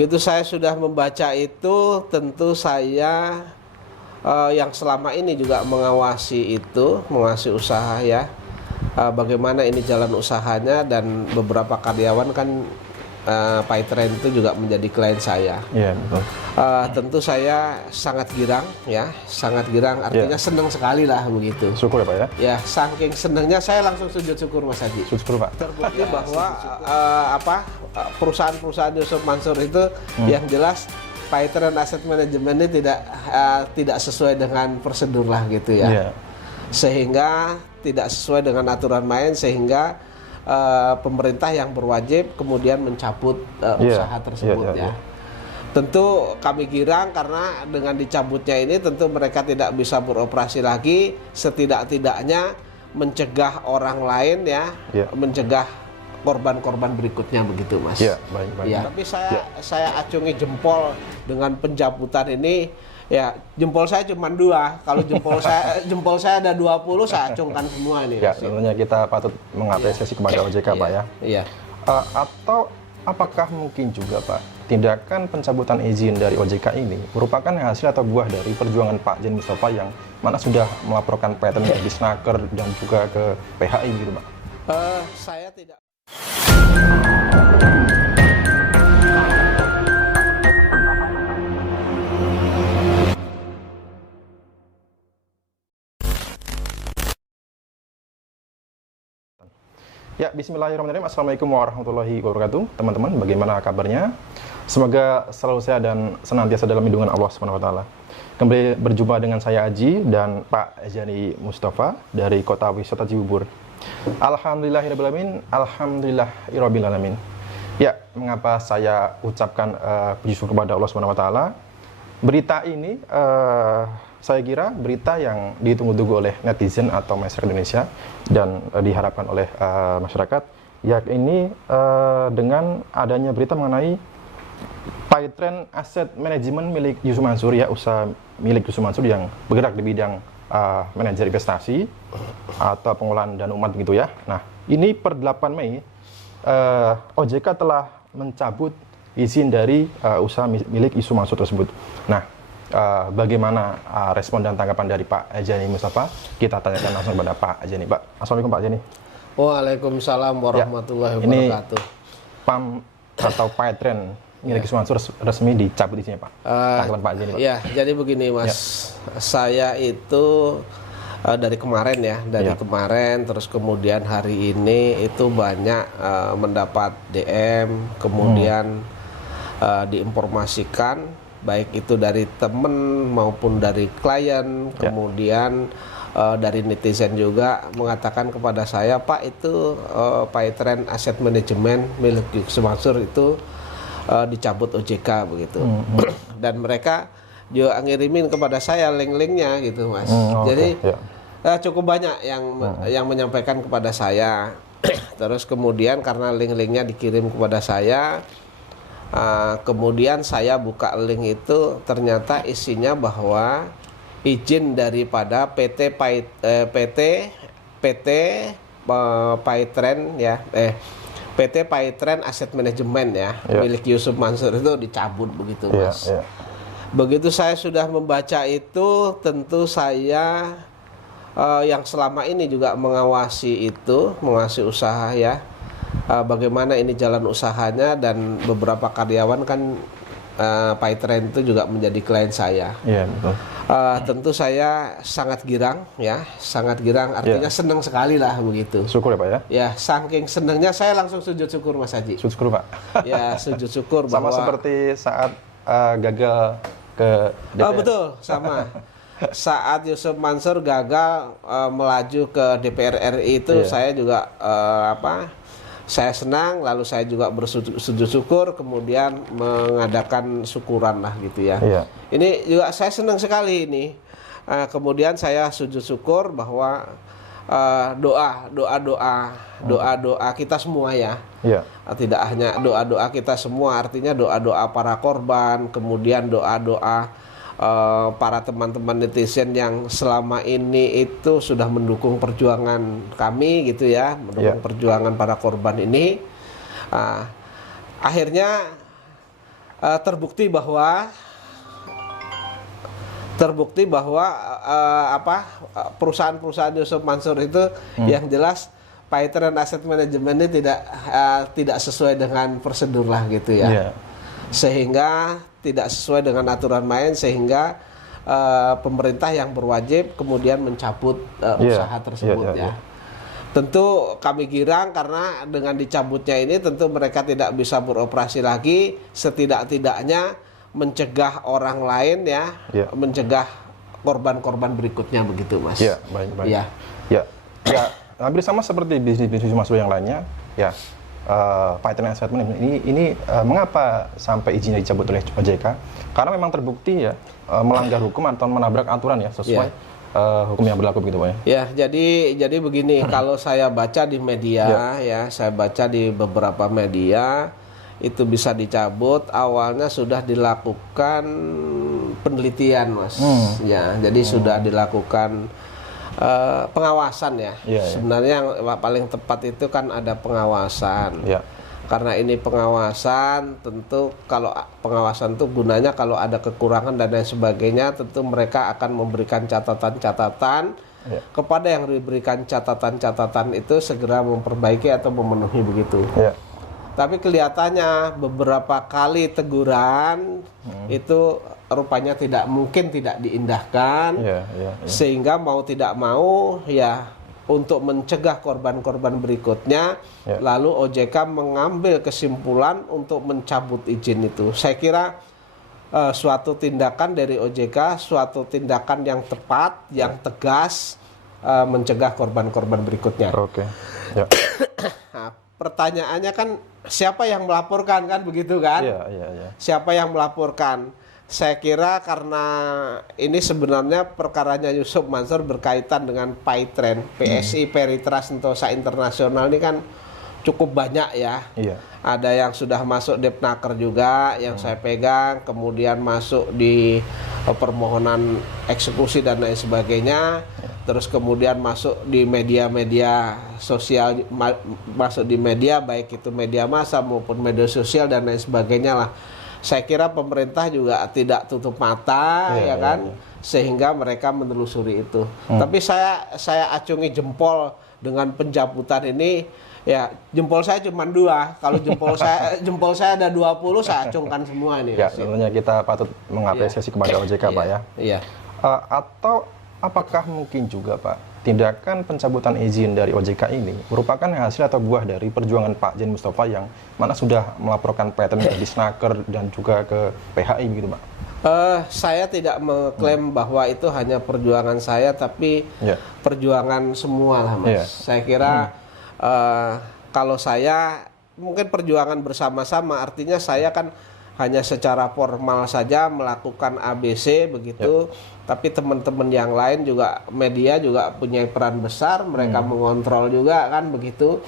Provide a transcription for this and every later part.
Begitu saya sudah membaca itu, tentu saya yang selama ini juga mengawasi usaha ya, bagaimana ini jalan usahanya, dan beberapa karyawan kan Paytrend itu juga menjadi klien saya. Iya, betul. Tentu saya sangat girang ya, sangat girang, artinya senang sekali lah begitu. Syukur ya Pak ya? Ya, saking senangnya saya langsung sujud syukur Mas Haji. Sujud syukur Pak. Terbukti bahwa perusahaan Yusuf Mansur itu yang jelas Paytrend Asset Management ini tidak sesuai dengan prosedur lah gitu ya. Iya. Sehingga tidak sesuai dengan aturan main, sehingga pemerintah yang berwajib kemudian mencabut usaha tersebut ya. Tentu kami girang karena dengan dicabutnya ini tentu mereka tidak bisa beroperasi lagi, setidak-tidaknya mencegah orang lain ya, mencegah korban-korban berikutnya begitu Mas. Iya, baik. Ya, tapi saya acungi jempol dengan pencabutan ini. Ya, jempol saya cuma 2. Kalau jempol saya ada 20, saya acungkan semua ini. Ya, tentunya kita patut mengapresiasi kepada OJK Pak ya. Iya. Atau apakah mungkin juga Pak, tindakan pencabutan izin dari OJK ini merupakan hasil atau buah dari perjuangan Pak Jani Mustafa yang mana sudah melaporkan Paytrend ke Disnaker dan juga ke PHI gitu Pak? Saya tidak. Ya, bismillahirrahmanirrahim. Assalamualaikum warahmatullahi wabarakatuh. Teman-teman, bagaimana kabarnya? Semoga selalu sehat dan senantiasa dalam lindungan Allah SWT. Kembali berjumpa dengan saya Aji dan Pak Jani Mustafa dari Kota Wisata Cibubur. Alhamdulillahirrahmanirrahim. Alhamdulillahirrahmanirrahim. Ya, mengapa saya ucapkan puji syukur kepada Allah SWT? Berita ini saya kira berita yang ditunggu-tunggu oleh netizen atau masyarakat Indonesia dan diharapkan oleh masyarakat, yakni dengan adanya berita mengenai Paytrend Asset Management milik Yusuf Mansur ya, usaha milik Yusuf Mansur yang bergerak di bidang manajer investasi atau pengelolaan dana umat gitu ya. Nah, ini per 8 Mei OJK telah mencabut izin dari usaha milik Yusuf Mansur tersebut. Nah, bagaimana respon dan tanggapan dari Pak Jani Mustafa? Kita tanyakan langsung kepada Pak Jani. Pak, assalamualaikum Pak Jani. Waalaikumsalam warahmatullahi wabarakatuh. Ini PAM atau Paytrend milik Yusuf Mansur resmi dicabut izinnya Pak. Tanggapan Pak Jani Pak. Ya, jadi begini Mas, saya itu dari kemarin ya, kemarin terus kemudian hari ini itu banyak mendapat DM, kemudian diinformasikan baik itu dari teman maupun dari klien, kemudian dari netizen juga mengatakan kepada saya, Pak, itu Paytrend Asset Management milik Yusuf Mansur itu dicabut OJK begitu. Dan mereka juga ngirimin kepada saya link-linknya gitu Mas. Jadi cukup banyak yang menyampaikan kepada saya. Terus kemudian karena link-linknya dikirim kepada saya, kemudian saya buka link itu, ternyata isinya bahwa izin daripada PT Paytrend ya, PT Paytrend Asset Management ya, milik Yusuf Mansur itu dicabut begitu Mas. Begitu saya sudah membaca itu, tentu saya yang selama ini juga mengawasi usaha ya, bagaimana ini jalan usahanya, dan beberapa karyawan kan Paytrend itu juga menjadi klien saya. Iya, betul. Tentu saya sangat girang ya, sangat girang, artinya senang sekali lah begitu. Syukur ya Pak ya? Ya, saking senangnya saya langsung sujud syukur Mas Haji. Sujud syukur Pak. Ya, sujud syukur sama bahwa seperti saat gagal ke DPR. Betul, sama. Saat Yusuf Mansur gagal melaju ke DPR RI itu, saya juga saya senang, lalu saya juga bersujud syukur, kemudian mengadakan syukuran lah gitu ya. Ini juga saya senang sekali ini. Kemudian saya sujud syukur bahwa doa kita semua ya. Tidak hanya doa kita semua, artinya doa para korban, kemudian doa para teman-teman netizen yang selama ini itu sudah mendukung perjuangan kami gitu ya, mendukung perjuangan para korban ini. Akhirnya terbukti bahwa perusahaan-perusahaan Yusuf Mansur itu yang jelas Paytren Asset Management ini tidak sesuai dengan prosedur lah gitu ya. Yeah. Sehingga tidak sesuai dengan aturan main, sehingga pemerintah yang berwajib kemudian mencabut usaha tersebut ya. Tentu kami girang karena dengan dicabutnya ini tentu mereka tidak bisa beroperasi lagi, setidak-tidaknya mencegah orang lain ya, mencegah korban-korban berikutnya begitu Mas. Ya, baik. Ya. Hampir sama seperti bisnis-bisnis masuk yang lainnya ya. Paytren Asset Management ini mengapa sampai izinnya dicabut oleh OJK? Karena memang terbukti ya melanggar hukum atau menabrak aturan ya sesuai hukum yang berlaku begitu Pak ya. Ya, jadi begini, kalau saya baca di media ya, saya baca di beberapa media itu bisa dicabut awalnya sudah dilakukan penelitian Mas. Ya, jadi sudah dilakukan pengawasan ya. Sebenarnya yang paling tepat itu kan ada pengawasan. Karena ini pengawasan, tentu kalau pengawasan itu gunanya kalau ada kekurangan dan lain sebagainya, tentu mereka akan memberikan catatan-catatan kepada yang diberikan catatan-catatan itu segera memperbaiki atau memenuhi begitu. Tapi kelihatannya beberapa kali teguran itu rupanya tidak diindahkan, sehingga mau tidak mau ya untuk mencegah korban-korban berikutnya, lalu OJK mengambil kesimpulan untuk mencabut izin itu. Saya kira suatu tindakan dari OJK, suatu tindakan yang tepat, yang tegas, mencegah korban-korban berikutnya. Nah, pertanyaannya kan siapa yang melaporkan kan begitu kan? Siapa yang melaporkan? Saya kira karena ini sebenarnya perkaranya Yusuf Mansur berkaitan dengan Paytren, PSI, Peritrust, Sentosa Internasional ini kan cukup banyak ya. Ada yang sudah masuk Depnaker juga yang saya pegang, kemudian masuk di permohonan eksekusi dan lain sebagainya. Terus kemudian masuk di media-media sosial, masuk di media baik itu media massa maupun media sosial dan lain sebagainya lah. Saya kira pemerintah juga tidak tutup mata sehingga mereka menelusuri itu. Tapi saya acungi jempol dengan pencabutan ini. Ya, jempol saya cuma 2. Kalau jempol saya ada 20, saya acungkan semua ini. Ya, tentunya kita patut mengapresiasi kepada OJK Pak ya. Atau apakah mungkin juga Pak, tindakan pencabutan izin dari OJK ini merupakan hasil atau buah dari perjuangan Pak Jen Mustafa yang mana sudah melaporkan Paytren ke Disnaker dan juga ke PHI begitu Pak? Saya tidak mengklaim bahwa itu hanya perjuangan saya, tapi perjuangan semua lah Mas. Saya kira kalau saya mungkin perjuangan bersama-sama, artinya saya kan hanya secara formal saja melakukan ABC begitu, tapi teman-teman yang lain juga, media juga punya peran besar, mereka mengontrol juga kan begitu.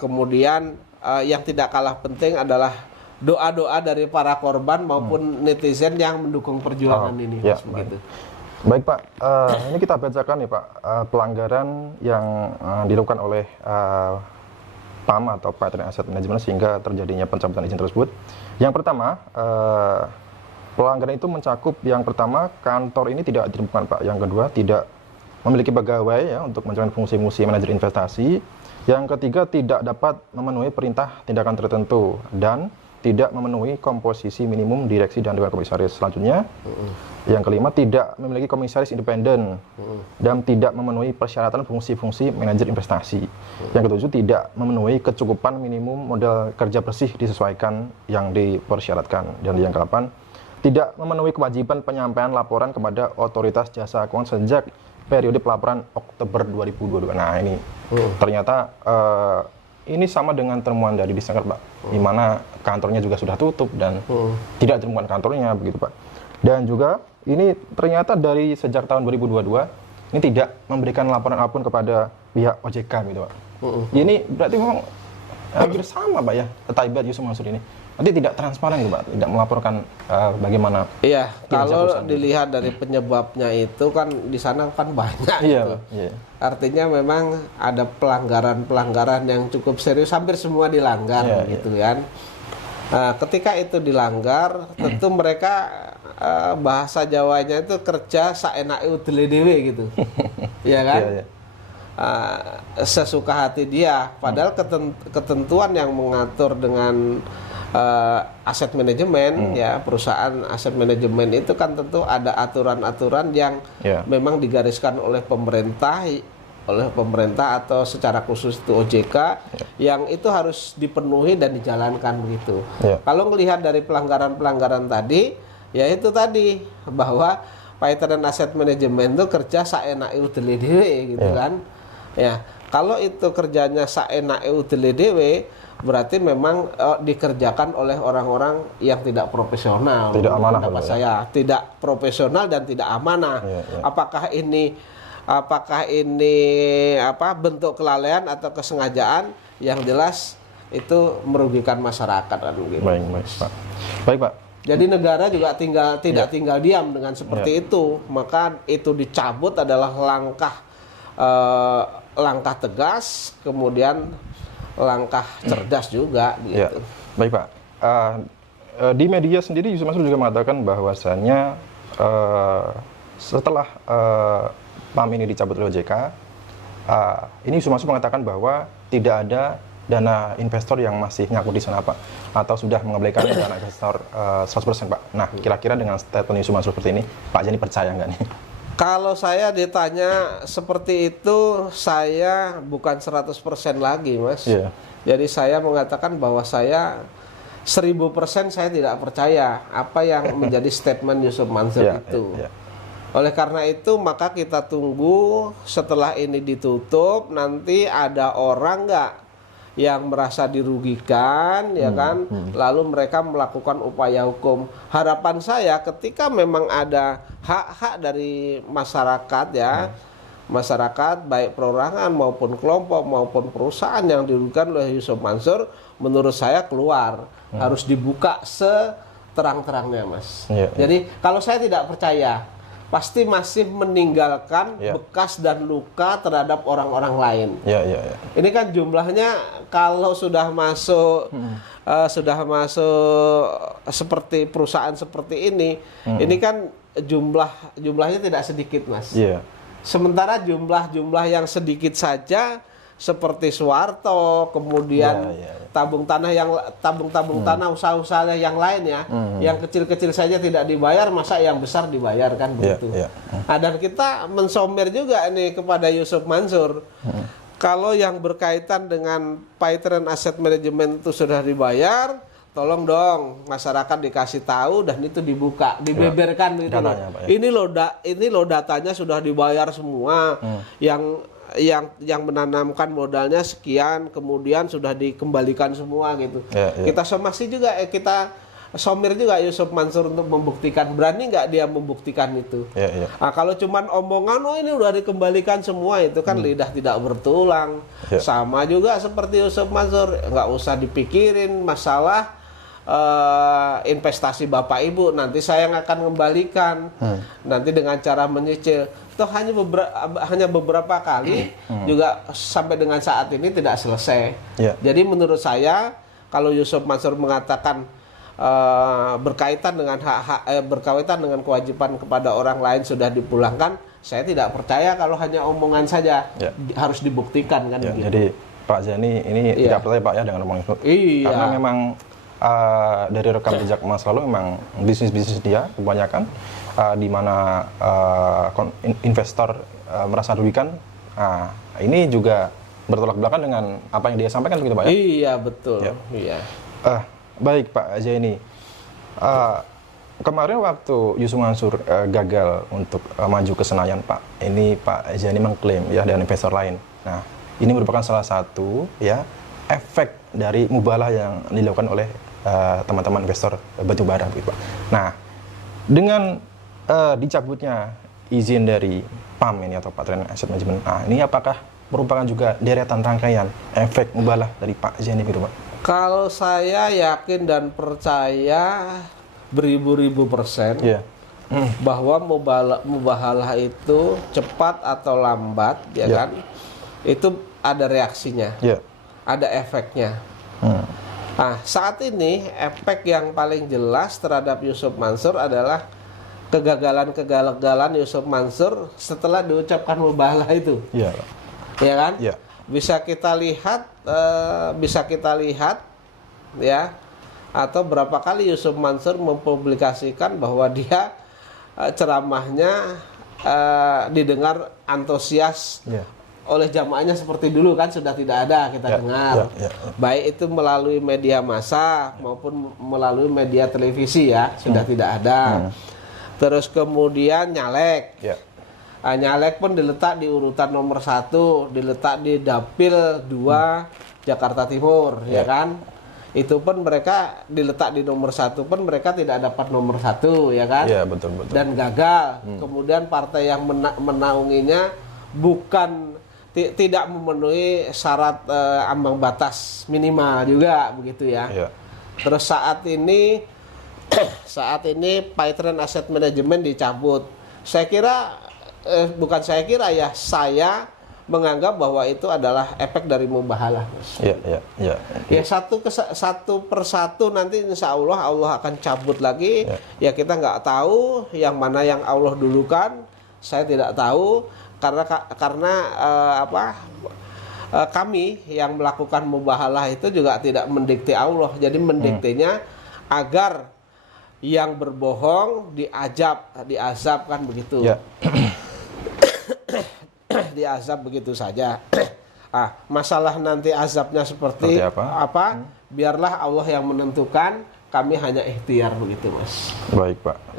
Kemudian yang tidak kalah penting adalah doa-doa dari para korban maupun netizen yang mendukung perjuangan ini Mas, begitu. Baik Pak, ini kita bacakan nih Pak pelanggaran yang dilakukan oleh PAM atau Paytren Asset Management sehingga terjadinya pencabutan izin tersebut. Yang pertama, pelanggaran itu mencakup yang pertama, kantor ini tidak ditemukan Pak. Yang kedua, tidak memiliki pegawai ya untuk menjalankan fungsi-fungsi manajer investasi. Yang ketiga, tidak dapat memenuhi perintah tindakan tertentu dan tidak memenuhi komposisi minimum direksi dan dewan komisaris. Selanjutnya, yang kelima, tidak memiliki komisaris independen dan tidak memenuhi persyaratan fungsi-fungsi manajer investasi. Yang ketujuh, tidak memenuhi kecukupan minimum modal kerja bersih disesuaikan yang dipersyaratkan. Dan yang ke-8, tidak memenuhi kewajiban penyampaian laporan kepada otoritas jasa keuangan sejak periode pelaporan Oktober 2022. Nah ini ternyata ini sama dengan temuan dari Disnaker Pak, di mana kantornya juga sudah tutup dan tidak ditemukan kantornya begitu Pak. Dan juga ini ternyata dari sejak tahun 2022 ini tidak memberikan laporan apapun kepada pihak OJK gitu Pak. Ini berarti memang hampir sama Pak ya, terlibat Yusuf Mansur ini. Nanti tidak transparan gitu Pak, tidak melaporkan bagaimana. Iya, kalau dilihat dari penyebabnya itu kan di sana kan banyak gitu. Artinya memang ada pelanggaran-pelanggaran yang cukup serius, hampir semua dilanggar gitu kan. Nah, ketika itu dilanggar, tentu mereka bahasa Jawanya itu kerja saenake udele dhewe gitu. Ya kan? Iya, iya. Sesuka hati dia. Padahal ketentuan yang mengatur dengan aset manajemen ya, perusahaan aset manajemen itu kan tentu ada aturan-aturan yang memang digariskan oleh pemerintah atau secara khusus itu OJK yang itu harus dipenuhi dan dijalankan begitu. Kalau melihat dari pelanggaran-pelanggaran tadi, ya itu tadi bahwa Paiteren Asset Management itu kerja saenake udele dhewe gitu kan. Ya, kalau itu kerjanya saenake udele dhewe berarti memang dikerjakan oleh orang-orang yang tidak profesional. Tidak amanah, pendapat saya. Tidak profesional dan tidak amanah. Apakah ini bentuk kelalaian atau kesengajaan? Yang jelas itu merugikan masyarakat kan gitu. Baik, Pak. Baik, Pak. Jadi negara juga tidak tinggal diam dengan seperti itu. Maka itu dicabut adalah langkah tegas, kemudian langkah cerdas juga gitu. Baik, Pak. Di media sendiri Yusuf Mansur juga mengatakan bahwasannya setelah PAM ini dicabut oleh OJK, ini Yusuf Mansur mengatakan bahwa tidak ada dana investor yang masih nyangkut di sana, Pak, atau sudah mengabaikan dana investor 100%, Pak. Nah, kira-kira dengan statement Yusuf Mansur seperti ini, Pak Jani percaya nggak nih? Kalau saya ditanya seperti itu, saya bukan 100% lagi, Mas. Jadi saya mengatakan bahwa saya 1000% saya tidak percaya apa yang menjadi statement Yusuf Mansur itu. Oleh karena itu, maka kita tunggu setelah ini ditutup, nanti ada orang nggak yang merasa dirugikan, ya kan? Lalu mereka melakukan upaya hukum. Harapan saya ketika memang ada hak-hak dari masyarakat ya, masyarakat baik perorangan maupun kelompok maupun perusahaan yang dirugikan oleh Yusuf Mansur, menurut saya keluar, harus dibuka seterang-terangnya, Mas. Jadi kalau saya tidak percaya, pasti masih meninggalkan bekas dan luka terhadap orang-orang lain. Ini kan jumlahnya kalau sudah masuk seperti perusahaan seperti ini kan jumlahnya tidak sedikit, Mas. Sementara jumlah yang sedikit saja seperti Soeharto, kemudian tabung tanah usaha-usaha yang lain ya, yang kecil-kecil saja tidak dibayar, masa yang besar dibayar kan begitu. Nah, dan kita mensomer juga ini kepada Yusuf Mansur. Kalau yang berkaitan dengan Paiteren Asset Management itu sudah dibayar, tolong dong masyarakat dikasih tahu dan itu dibuka, dibeberkan gitu. Ini loh datanya sudah dibayar semua, yang menanamkan modalnya sekian, kemudian sudah dikembalikan semua gitu. Kita somasi juga, kita somir juga Yusuf Mansur untuk membuktikan. Berani nggak dia membuktikan itu? Nah, kalau cuman omongan, oh ini udah dikembalikan semua, itu kan lidah tidak bertulang. Sama juga seperti Yusuf Mansur, nggak usah dipikirin masalah investasi Bapak Ibu, nanti saya akan kembalikan nanti dengan cara menyicil. Itu hanya beberapa kali juga sampai dengan saat ini tidak selesai. Jadi menurut saya kalau Yusuf Mansur mengatakan berkaitan dengan kewajiban kepada orang lain sudah dipulangkan, saya tidak percaya kalau hanya omongan saja. Harus dibuktikan kan. Gitu. Jadi Pak Jani ini tidak percaya, Pak, ya, dengan omongan itu. Karena memang dari rekam jejak masa lalu memang bisnis dia kebanyakan di mana investor merasa rugikan. Ini juga bertolak belakang dengan apa yang dia sampaikan begitu, Pak, ya? Iya, betul. Baik, Pak Zaini. Kemarin waktu Yusuf Mansur gagal untuk maju ke Senayan, Pak, ini Pak Zaini mengklaim ya dengan investor lain. Nah, ini merupakan salah satu ya efek dari mubalah yang dilakukan oleh teman-teman investor batubara, Pak. Nah, dengan dicabutnya izin dari PAM ini atau Paiteren Asset Management, ini apakah merupakan juga deretan rangkaian efek mubalah dari Pak Zaini, Pak? Kalau saya yakin dan percaya beribu-ribu persen bahwa mubahalah itu cepat atau lambat, ya kan? Itu ada reaksinya, ada efeknya. Nah, saat ini efek yang paling jelas terhadap Yusuf Mansur adalah kegagalan Yusuf Mansur setelah diucapkan mubahalah itu. Iya. Ya kan? Iya. Bisa kita lihat ya, atau berapa kali Yusuf Mansur mempublikasikan bahwa dia ceramahnya didengar antusias oleh jamaahnya seperti dulu kan, sudah tidak ada kita dengar. Baik itu melalui media massa maupun melalui media televisi ya, sudah tidak ada. Terus kemudian nyalek. Nyalek pun diletak di urutan nomor 1, diletak di Dapil 2 Jakarta Timur, ya kan? Itu pun mereka diletak di nomor 1 pun mereka tidak dapat nomor 1, ya kan? Iya, betul. Dan gagal. Kemudian partai yang menaunginya tidak memenuhi syarat ambang batas minimal juga begitu ya. Terus saat ini PaiTrend Asset Management dicabut. Saya menganggap bahwa itu adalah efek dari mubahalah. Ya satu persatu nanti insya Allah akan cabut lagi. Ya kita nggak tahu yang mana yang Allah dulukan. Saya tidak tahu karena kami yang melakukan mubahalah itu juga tidak mendikte Allah. Jadi mendiktenya agar yang berbohong diazab kan begitu. Diazab begitu saja. Masalah nanti azabnya seperti apa? Biarlah Allah yang menentukan. Kami hanya ikhtiar begitu, Mas. Baik, Pak.